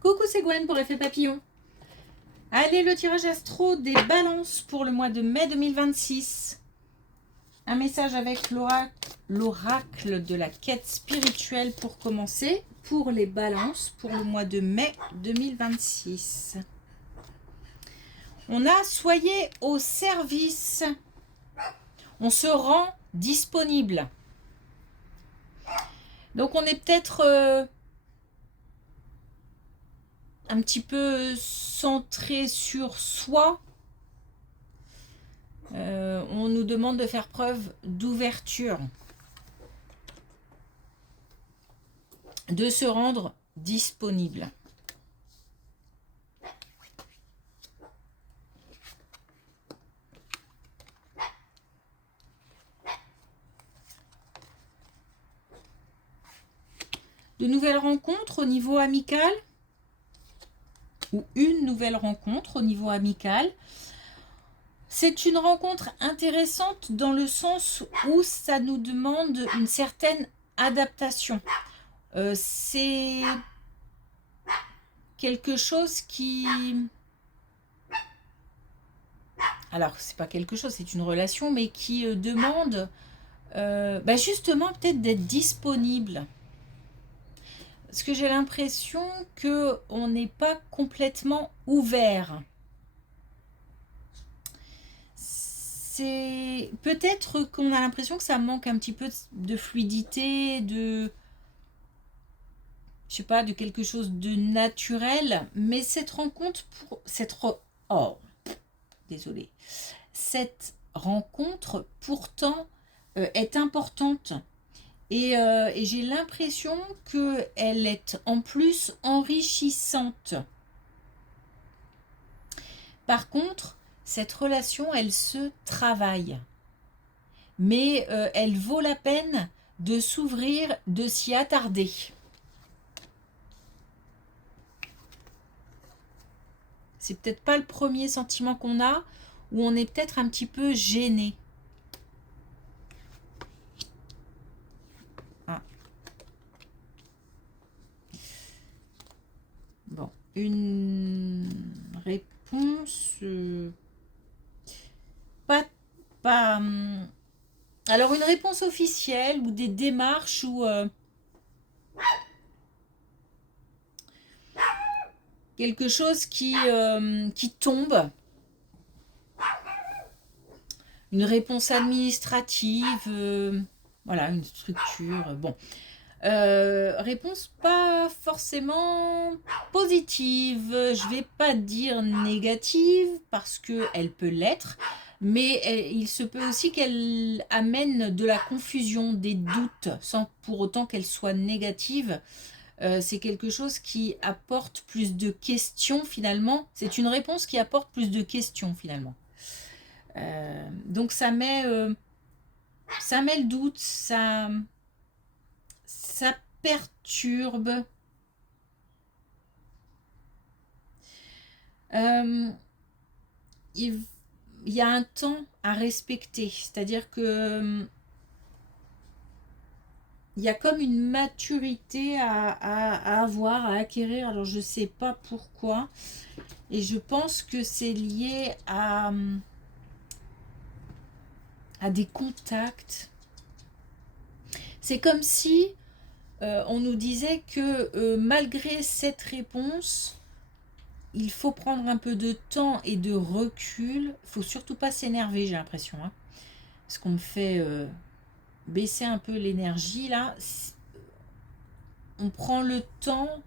Coucou, c'est Gwen pour Effet Papillon. Allez, le tirage astro des balances pour le mois de mai 2026. Un message avec l'oracle de la quête spirituelle pour commencer, pour les balances pour le mois de mai 2026. On a soyez au service. On se rend disponible. Donc on est peut-être un petit peu centré sur soi. On nous demande de faire preuve d'ouverture, de se rendre disponible. De nouvelles rencontres au niveau amical, ou une nouvelle rencontre au niveau amical. C'est une rencontre intéressante dans le sens où ça nous demande une certaine adaptation. C'est quelque chose qui... Alors, c'est pas quelque chose, c'est une relation, mais qui demande justement peut-être d'être disponible. Parce que j'ai l'impression qu'on n'est pas complètement ouvert. C'est peut-être qu'on a l'impression que ça manque un petit peu de fluidité, de... je sais pas, de quelque chose de naturel. Mais cette rencontre... désolée. Cette rencontre, pourtant, est importante. Et j'ai l'impression qu'elle est en plus enrichissante. Par contre, cette relation, elle se travaille. Mais elle vaut la peine de s'ouvrir, de s'y attarder. C'est peut-être pas le premier sentiment qu'on a, où on est peut-être un petit peu gêné. Bon, une réponse pas alors une réponse officielle ou des démarches ou quelque chose qui tombe, une réponse administrative, voilà, une structure, bon. Réponse pas forcément positive, je vais pas dire négative parce qu'elle peut l'être, mais il se peut aussi qu'elle amène de la confusion, des doutes, sans pour autant qu'elle soit négative. C'est quelque chose qui apporte plus de questions finalement. C'est une réponse qui apporte plus de questions finalement. Donc ça met le doute, ça perturbe. Il y a un temps à respecter, c'est-à-dire que il y a comme une maturité à avoir, à acquérir. Alors je sais pas pourquoi, et je pense que c'est lié à des contacts. C'est comme si on nous disait que malgré cette réponse, il faut prendre un peu de temps et de recul. Il faut surtout pas s'énerver, j'ai l'impression. Hein, parce qu'on me fait baisser un peu l'énergie là. On prend le temps.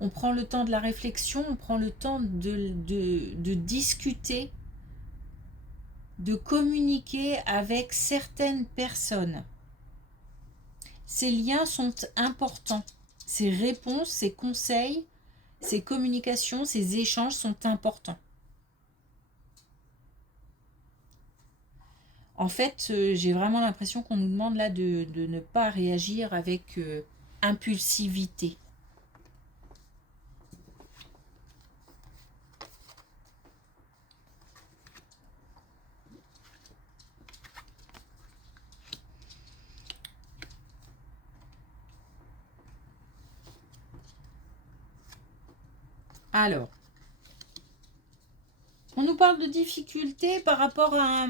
On prend le temps de la réflexion. On prend le temps de discuter. De communiquer avec certaines personnes. Ces liens sont importants. Ces réponses, ces conseils, ces communications, ces échanges sont importants. En fait, j'ai vraiment l'impression qu'on nous demande là de ne pas réagir avec impulsivité. Alors, on nous parle de difficultés par rapport à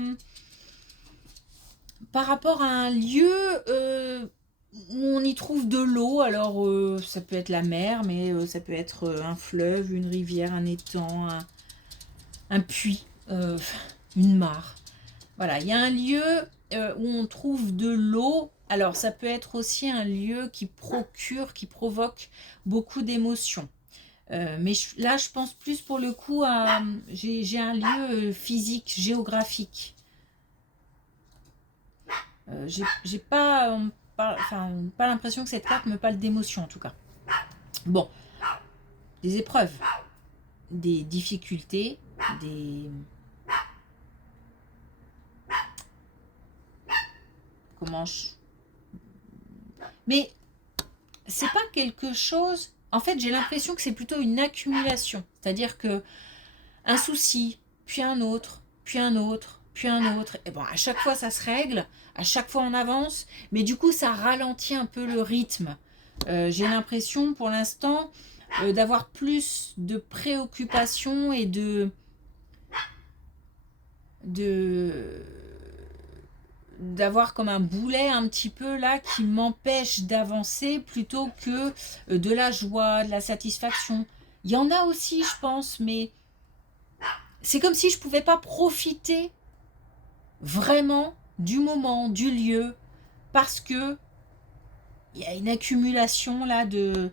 un lieu où on y trouve de l'eau. Alors, ça peut être la mer, mais ça peut être un fleuve, une rivière, un étang, un puits, une mare. Voilà, il y a un lieu où on trouve de l'eau. Alors, ça peut être aussi un lieu qui provoque beaucoup d'émotions. Mais là, je pense plus pour le coup à... J'ai un lieu physique, géographique. J'ai pas, pas l'impression que cette carte me parle d'émotion, en tout cas. Bon, des épreuves, des difficultés, des... Comment je... Mais c'est pas quelque chose... En fait, j'ai l'impression que c'est plutôt une accumulation. C'est-à-dire que un souci, puis un autre, puis un autre, puis un autre. Et bon, à chaque fois, ça se règle. À chaque fois, on avance. Mais du coup, ça ralentit un peu le rythme. J'ai l'impression, pour l'instant, d'avoir plus de préoccupations et d'avoir comme un boulet un petit peu là qui m'empêche d'avancer plutôt que de la joie, de la satisfaction. Il y en a aussi, je pense, mais c'est comme si je ne pouvais pas profiter vraiment du moment, du lieu, parce que il y a une accumulation là de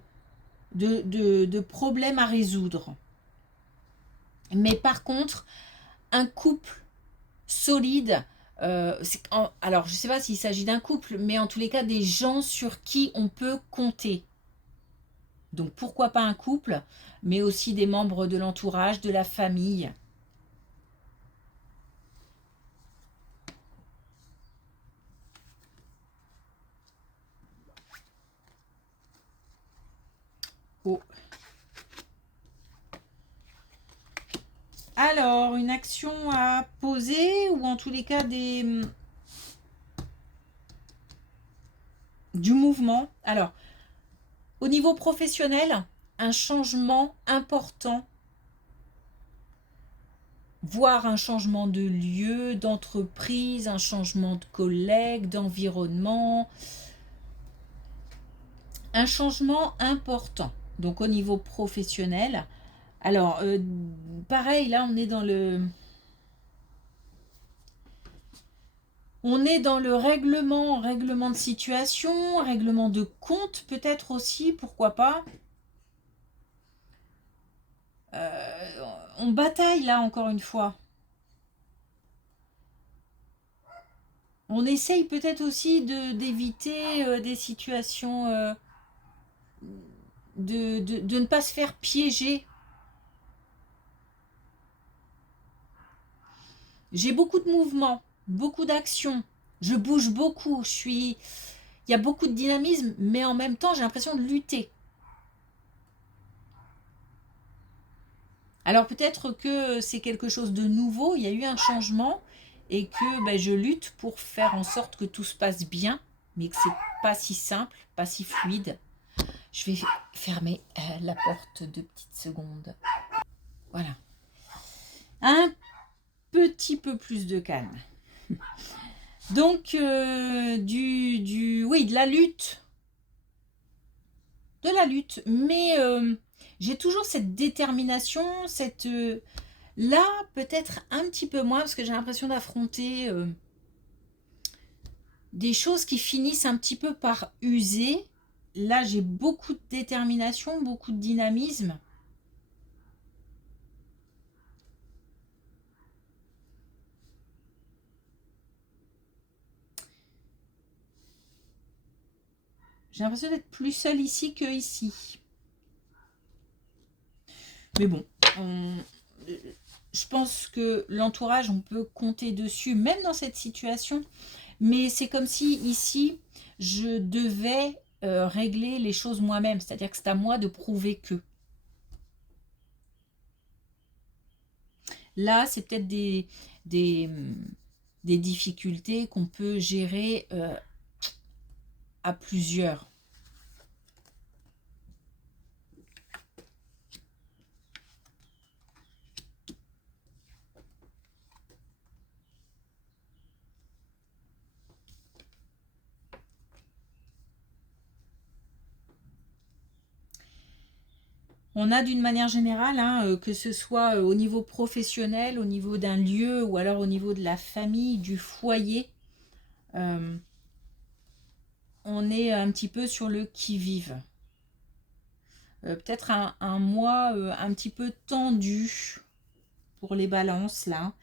problèmes à résoudre. Mais par contre, un couple solide, alors je ne sais pas s'il s'agit d'un couple, mais en tous les cas des gens sur qui on peut compter. Donc pourquoi pas un couple, mais aussi des membres de l'entourage, de la famille. Oh. Alors, une action à poser ou en tous les cas du mouvement. Alors, au niveau professionnel, un changement important, voire un changement de lieu, d'entreprise, un changement de collègue, d'environnement. Un changement important, donc au niveau professionnel. Alors, pareil, là, on est dans le... On est dans le règlement de situation, règlement de compte peut-être aussi, pourquoi pas. On bataille là encore une fois. On essaye peut-être aussi d'éviter des situations, de ne pas se faire piéger. J'ai beaucoup de mouvements, beaucoup d'actions. Je bouge beaucoup, il y a beaucoup de dynamisme, mais en même temps, j'ai l'impression de lutter. Alors peut-être que c'est quelque chose de nouveau, il y a eu un changement et que je lutte pour faire en sorte que tout se passe bien, mais que c'est pas si simple, pas si fluide. Je vais fermer la porte 2 petites secondes. Voilà. Un petit peu plus de calme. Donc, oui, de la lutte. De la lutte. Mais j'ai toujours cette détermination, là, peut-être un petit peu moins, parce que j'ai l'impression d'affronter des choses qui finissent un petit peu par user. Là, j'ai beaucoup de détermination, beaucoup de dynamisme. J'ai l'impression d'être plus seule ici que ici. Mais bon, je pense que l'entourage, on peut compter dessus, même dans cette situation. Mais c'est comme si ici, je devais régler les choses moi-même. C'est-à-dire que c'est à moi de prouver que. Là, c'est peut-être des difficultés qu'on peut gérer à plusieurs. On a d'une manière générale, hein, que ce soit au niveau professionnel, au niveau d'un lieu ou alors au niveau de la famille, du foyer, on est un petit peu sur le qui-vive. Peut-être un mois un petit peu tendu pour les balances là.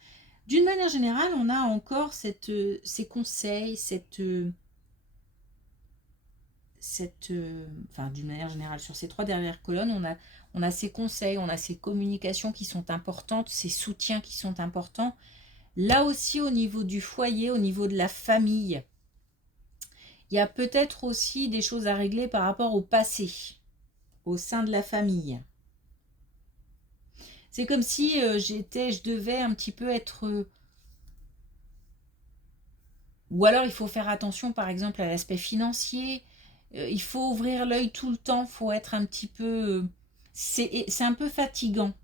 D'une manière générale, on a encore ces conseils, enfin d'une manière générale, sur ces 3 dernières colonnes, on a ces conseils, on a ces communications qui sont importantes, ces soutiens qui sont importants. Là aussi, au niveau du foyer, au niveau de la famille, il y a peut-être aussi des choses à régler par rapport au passé, au sein de la famille. C'est comme si je devais un petit peu être... ou alors il faut faire attention par exemple à l'aspect financier. Il faut ouvrir l'œil tout le temps, il faut être un petit peu... c'est un peu fatigant.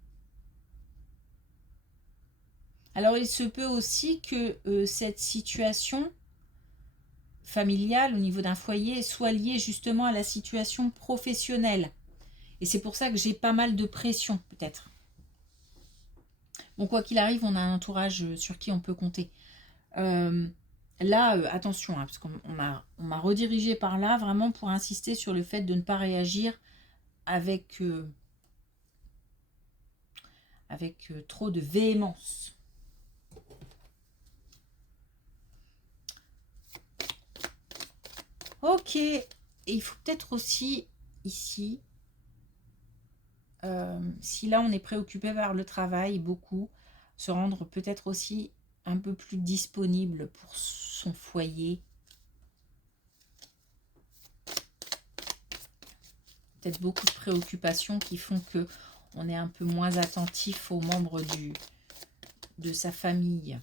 Alors il se peut aussi que cette situation familiale au niveau d'un foyer soit liée justement à la situation professionnelle. Et c'est pour ça que j'ai pas mal de pression peut-être. Bon, quoi qu'il arrive, on a un entourage sur qui on peut compter. Là, attention, hein, parce qu'on m'a redirigé par là vraiment pour insister sur le fait de ne pas réagir avec trop de véhémence. Ok, et il faut peut-être aussi ici, si là on est préoccupé par le travail beaucoup, se rendre peut-être aussi un peu plus disponible pour son foyer. Peut-être beaucoup de préoccupations qui font que on est un peu moins attentif aux membres de sa famille.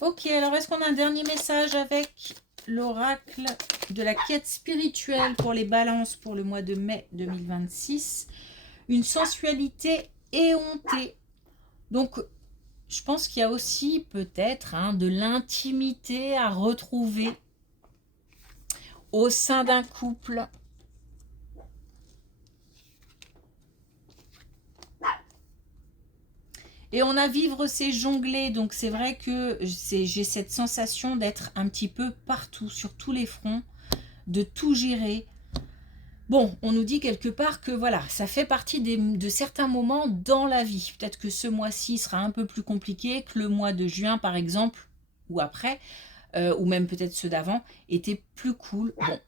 Ok, alors est-ce qu'on a un dernier message avec l'oracle de la quête spirituelle pour les balances pour le mois de mai 2026? Une sensualité éhontée. Donc, je pense qu'il y a aussi peut-être de l'intimité à retrouver au sein d'un couple. Et on a vivre, c'est jongler, donc c'est vrai que j'ai cette sensation d'être un petit peu partout, sur tous les fronts, de tout gérer. Bon, on nous dit quelque part que voilà, ça fait partie de certains moments dans la vie. Peut-être que ce mois-ci sera un peu plus compliqué que le mois de juin, par exemple, ou après, ou même peut-être ceux d'avant, étaient plus cool. Bon,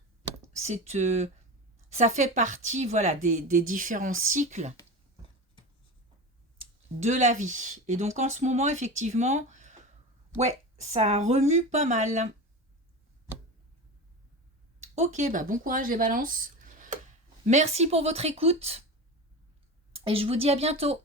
ça fait partie, voilà, des différents cycles de la vie. Et donc en ce moment, effectivement, ouais, ça remue pas mal. Ok, bah bon courage les balances. Merci pour votre écoute. Et je vous dis à bientôt.